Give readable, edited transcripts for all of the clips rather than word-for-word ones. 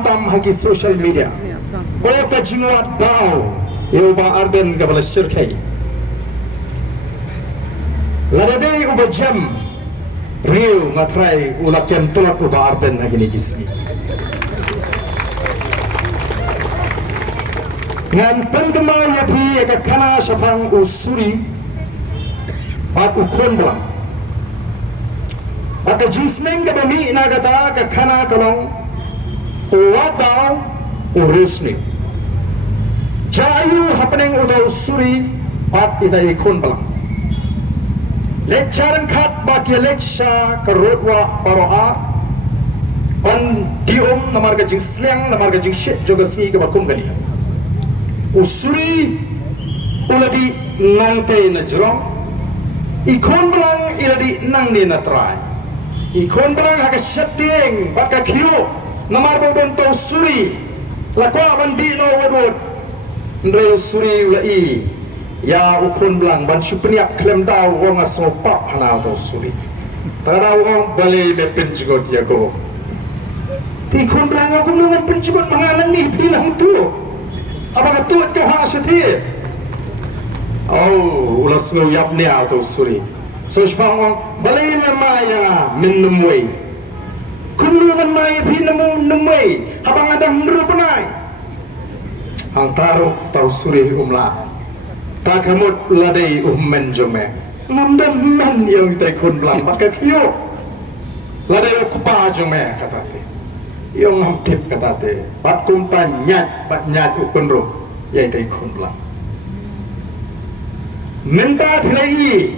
tam hagi social media o ka jingwat dau eu ba arden ka bala shirkai ladabe uba jam riu ngatrai ulakem tulak uba arden hagi ni gisi ngan pendema ya bi ka kana shapang usuri at ukon blang at jingsneng ka bami nagata ka kana kalong uwadaw urusni jayu happening udaw usuri at iday ikon blang lecturen khat bakya lecture ka rodwa paroa on diom namar ka jingsleng namar ka jingshit jogasni ka bakum gani usuri uladi nangte na jrong ikon blang iladi nang ni na try ikon blang haga shatting baka kyo namar bodon to usuri lakwa bandi no wadod ndre usuri ulai ya ukon blang ban supniap klem daw wong aso pap hana to usuri tara wong bale me penjigot ya go ti ikon blang aku ngan penjigot mangalang ni bilang tu abang tuat ke ha syati oh ulas ngau yap ni auto suri so spang balai na maya min numway kunungan maya phi numway abang ada ndru panai hang taru tau suri umla ta kamut ladai men jome namdan men yang tai kun blang pakai kyo ladai kupa jome kata te yung hamtip katate bat kumpan nyat ukun ro yai tai khun blang minta thlai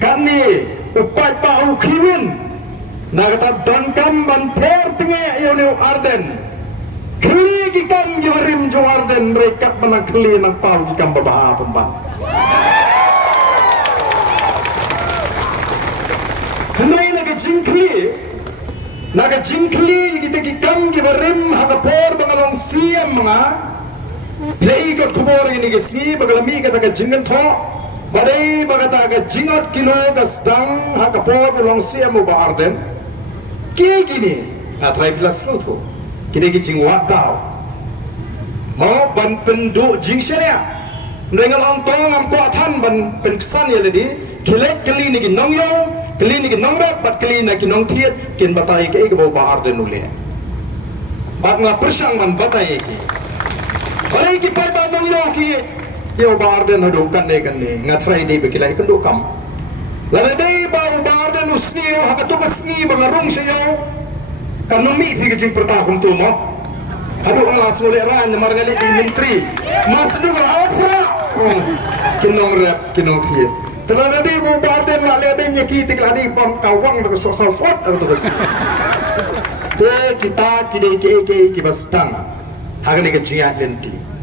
kanni upai pa ukhiwin nagata dankam ban ther tinge yone arden kli gikan jiwarim jo arden rekat menang kli nang pau gikam babaha pemban hendai naga jingkli naga jingkli kita gikam giwarim hakapor bangalong siam mga play got kubor ini gesni bagalami kata ka jingan tho badai bagata ka jingot kilo gasdang hakapor balong siam ba arden ki gini atrai kelas tho kini ki jingwat tau mau ban pendu jingshania ndengalong tong am ko athan ban pensan ya ledi kilet kali ni ki nongyo kali ni ki nongrat bat kali na ki nong thiet kin batai ke ba arden ule bat nga persang man batai ki balai ki pai ban nong yo ki yo ba arden hadu kan ne ngatrai de be kilai kan do kam la dei ba arden usni yo hakatu kasni bangarung sayo kanong mi fi kijing pertahun tu mo hadu ngala sule ran mar ngali di menteri mas du apa kinong rap kinong thiet terana di bo arden la le ben yaki tik la di pom kawang da so so pot auto bas te kita kide ke bastang hagani ke jingat lenti